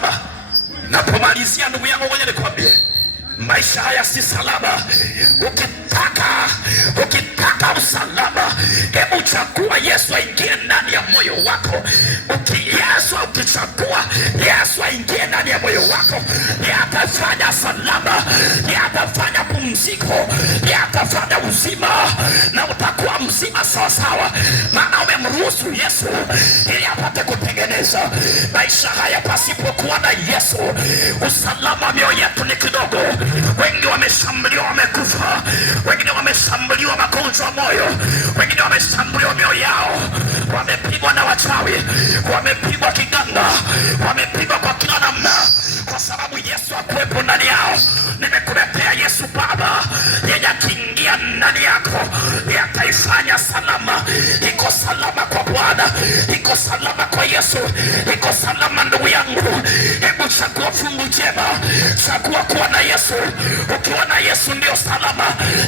salama. Napomalizia ndugu yangu, ngoja nikwambie, maisha haya si salama. Ukitaka usalama, hebu chagua Yesu aingie ndani ya moyo wako. Ukichagua Yesu aingie ndani ya moyo wako, yatafanya salama, yatafanya pumziko, yatafanya uzima, na utakuwa mzima sawasawa, maana umemruhusu Yesu ili apate kutengeneza maisha haya. Pasipokuwa na Yesu, usalama mioyo yetu ni kidogo. Wengi wameshambuliwa, wamekufa. Wengine wameshambuliwa magonjwa moyo. Wengine wameshambuliwa mioyo yao, wamepigwa na wachawi, wamepigwa kiganga, wamepigwa kwa kila namna, kwa sababu Yesu akuwepo ndani yao. Nimekuletea Yesu Baba, yeye akiingia ndani yako yataifanya salama. Iko salama kwa Bwana, iko salama kwa Yesu, iko salama ndugu yangu. Hebu chagua fungu jema, chagua kuwa na Yesu. Ukiwa na Yesu ndio salama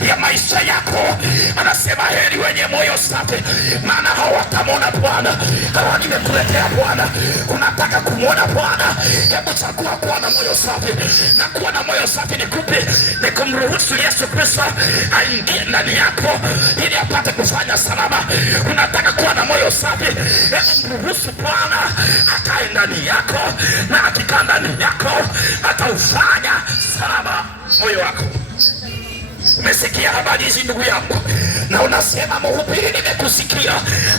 ya maisha yako. Anasema heri wenye moyo safi, maana hao watamwona Bwana. Hawa nimekuletea Bwana. Unataka kumwona Bwana? Hebu chagua kuwa na moyo safi. Na kuwa na moyo safi ni kupi? Ni kumruhusu Yesu Kristo aingie ndani yako ili apate kufanya salama. Unataka kuwa na moyo safi? Hebu mruhusu Bwana akae ndani yako, na akikaa ndani yako ataufanya salama moyo wako. Umesikia habari hizi ndugu yangu, na unasema mhubiri, nimekusikia.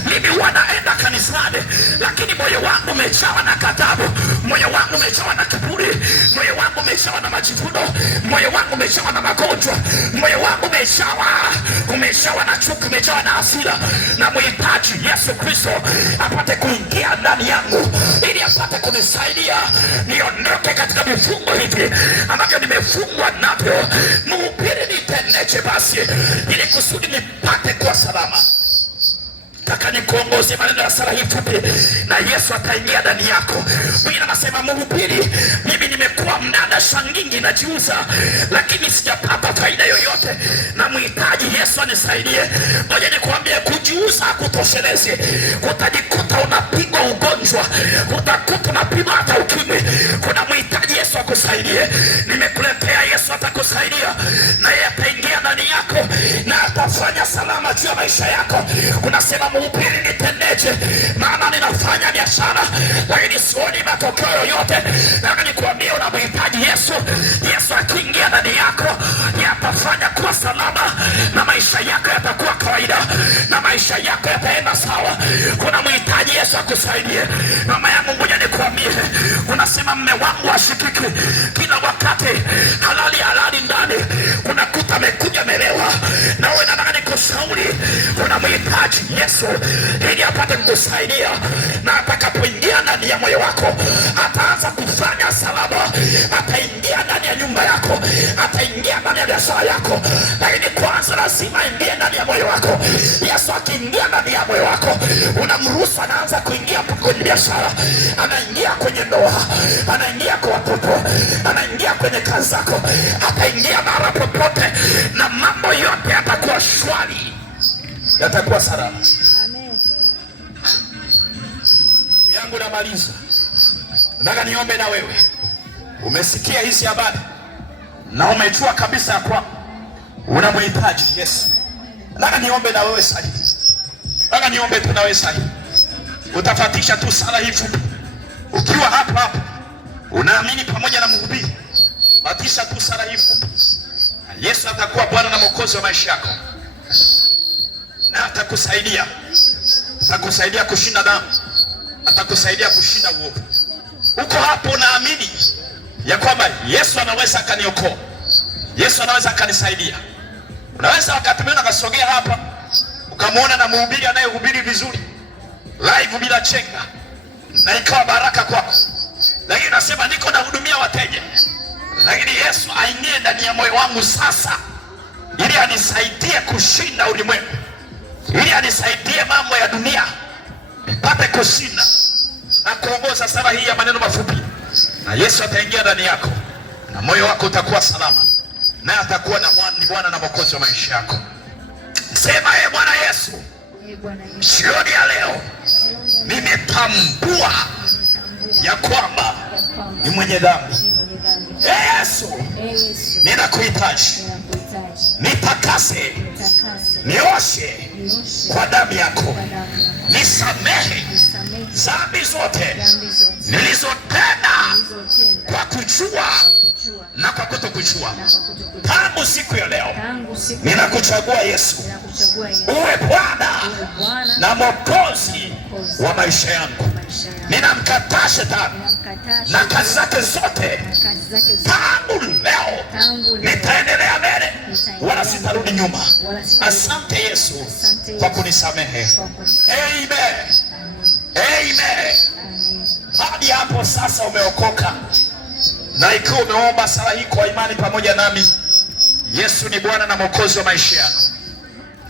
Mimi wanaenda kanisani, lakini moyo wangu umejawa na ghadhabu, moyo wangu umejawa na kiburi, moyo wangu umejawa na majivuno, moyo wangu umejawa na magonjwa, moyo wangu umejawa na chuki, umejawa na hasira. Na mhitaji Yesu Kristo apate kuingia ndani yangu ili apate kunisaidia niondoke katika vifungo hivi ambavyo nimefungwa navyo. Mhubiri, nitendeje basi ili kusudi nipate kwa salama? Nataka nikuongoze maneno ya sala hii fupi, na Yesu ataingia ndani yako. Mwingine anasema, mhubiri, mimi nimekuwa mnada shangingi najiuza, lakini sijapata faida yoyote, na mhitaji Yesu anisaidie. Ngoja nikwambie, kujiuza hakutoshelezi. Utajikuta unapigwa ugonjwa, utakuta unapigwa hata ukimwi. Kuna mhitaji Yesu akusaidie. Nimekuletea Yesu, atakusaidia, na yeye ataingia ndani yako na atafanya salama juu ya maisha yako. Unasema, mhubiri, nitendeje? Maana ninafanya biashara lakini sioni matokeo yoyote. Na nikwambie, unamhitaji Yesu. Yesu akiingia ndani yako yatafanya kuwa salama, na maisha yako yatakuwa kawaida, na maisha yako yataenda sawa. Kuna mhitaji Yesu akusaidie. Mama yangu, ngoja nikwambie, unasema mme wangu ashikiki kila wakati, halali ndani, unakuta amekuja amelewa. Na wewe nataka nikushauri, unamhitaji Yesu ili apate kukusaidia, na atakapoingia ndani ya moyo wako ataanza kufanya salama. Ataingia ndani ya nyumba yako, ataingia ndani ya biashara yako, lakini kwanza lazima aingie ndani ya moyo wako. Yesu akiingia ndani ya moyo wako, unamruhusu, anaanza kuingia kwenye biashara, anaingia kwenye ndoa, anaingia kwa watoto, anaingia kwenye kazi zako, ataingia mara popote, na mambo yote yatakuwa shwari, yatakuwa salama. Amen. Yangu namaliza. Nataka niombe na wewe. Umesikia hizi habari na umejua kabisa kwa unamhitaji Yesu. Nataka niombe na wewe sasa. Nataka niombe tu na wewe sasa. Utafatisha tu sala hii fupi. Ukiwa hapa unaamini pamoja na mhubiri, fatisha tu sala hii fupi. Yesu atakuwa Bwana na Mwokozi wa maisha yako, na atakusaidia. Atakusaidia kushinda dhambi, atakusaidia kushinda uovu. Uko hapo unaamini ya kwamba Yesu anaweza akaniokoa, Yesu anaweza akanisaidia. Unaweza wakati mwingine ukasogea hapa ukamwona na mhubiri anayehubiri vizuri live bila chenga, na ikawa baraka kwako. Lakini nasema niko nahudumia wateja, lakini Yesu aingie ndani ya moyo wangu sasa, ili anisaidie kushinda ulimwengu, ili anisaidie mambo ya dunia nipate kushinda na kuongoza sala hii ya maneno mafupi. Na Yesu ataingia ndani yako, na moyo wako utakuwa salama, na atakuwa ni Bwana na Mwokozi wa maisha yako. Sema, Bwana Yesu, jioni ya leo nimetambua ya kwamba mwenye dhambi. Yesu, ninakuhitaji, nitakase, nioshe kwa damu yako, nisamehe dhambi zote nilizotenda kwa kujua na kwa kutokujua. Tangu siku ya leo ninakuchagua Yesu uwe Bwana na Mwokozi wa maisha yangu. Ninamkataa Shetani na kazi zake zote. Tangu leo nitaendelea mbele, wala sitarudi nyuma. Asante Yesu kwa kunisamehe. Amen. Amen. Hadi hapo sasa umeokoka, na ikiwa umeomba sala hii kwa imani pamoja nami, Yesu ni Bwana na Mwokozi wa maisha yako,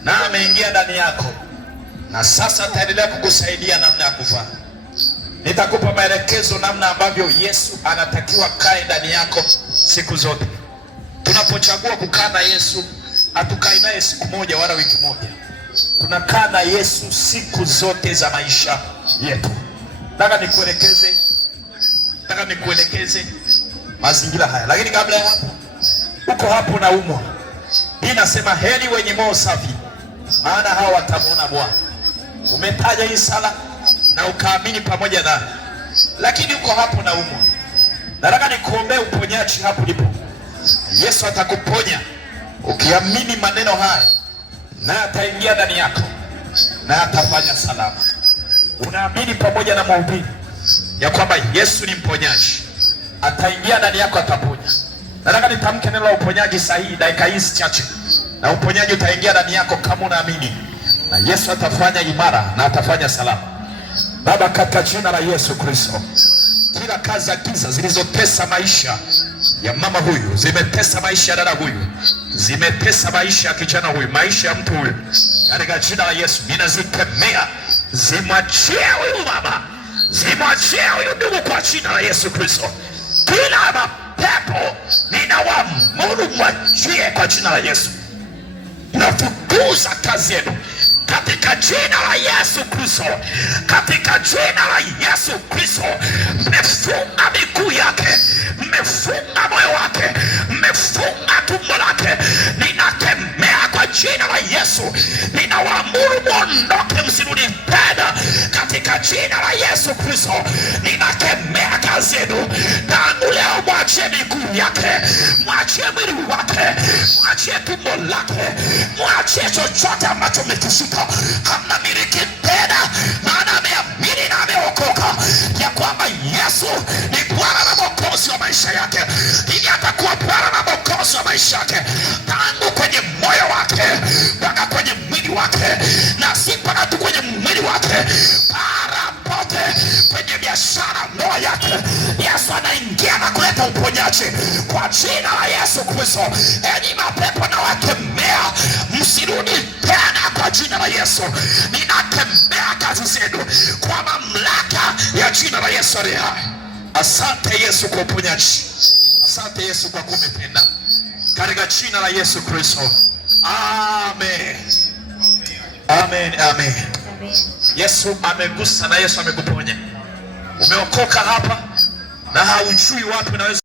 na ameingia ndani yako, na sasa ataendelea kukusaidia namna ya kufanya. Nitakupa maelekezo namna ambavyo Yesu anatakiwa kae ndani yako siku zote. Tunapochagua kukaa na Yesu, hatukai naye siku moja wala wiki moja. Tunakaa na Yesu siku zote za maisha yetu. Nataka nikuelekeze mazingira haya, lakini kabla ya hapo, uko hapo na umwa. Hii nasema heri wenye moyo safi, maana hao watamwona Bwana. Umetaja hii sala na ukaamini pamoja na, lakini uko hapo na umwa. Nataka nikuombee uponyaji hapo ulipo. Yesu atakuponya ukiamini maneno haya, na ataingia ndani yako na atafanya salama. Unaamini pamoja na mhubiri ya kwamba Yesu ni mponyaji, ataingia ndani yako, ataponya. Nataka nitamke neno la uponyaji sahihi dakika hizi chache, na uponyaji utaingia ndani yako kama unaamini, na Yesu atafanya imara na atafanya salama. Baba, katika jina la Yesu Kristo, kila kazi za giza zilizotesa maisha ya mama huyu, zimetesa maisha ya dada huyu, zimetesa maisha ya kijana huyu, maisha ya mtu huyu, katika jina la Yesu ninazikemea. Zimwachie huyu baba, zimwachie huyu ndugu kwa jina la Yesu Kristo. Kila mapepo ninawaamuru mwachie kwa jina la Yesu. Nafukuza kazi yenu katika jina la Yesu Kristo, katika jina la Yesu Kristo. Mmefunga miguu yake, mmefunga moyo wake, mmefunga tumbo lake. Ninakemea kwa jina la Yesu, ninawaamuru mwondoke, msirudi tena katika jina la Yesu Kristo. Ninakemea kazi yenu tangu leo. Mwachie miguu yake, mwachie mwili wake, mwachie tumbo lake, mwachie chochote ambacho mmekishika. Hamna miliki tena, maana ameamini na ameokoka ya kwamba Yesu ni Bwana na Mwokozi wa maisha yake. Ili atakuwa Bwana na Mwokozi wa maisha yake tangu kwenye moyo wake mpaka kwenye mwili wake, na si mpaka tu kwenye mwili wake, para pote kwenye biashara, ndoa yake. Yesu anaingia na kuleta uponyaji kwa jina la Yesu Kristo. Enyi mapepo na wakemea, msirudi tena kwa jina la Yesu. Ninakemea kazi zenu kwa mamlaka ya jina la Yesu aliye hai. Asante Yesu kwa uponyaji. Asante Yesu kwa kumetenda, katika jina la Yesu Kristo. Amen. Amen. Amen. Yesu amegusa na Yesu amekuponya. Umeokoka hapa na haujui wapi unaweza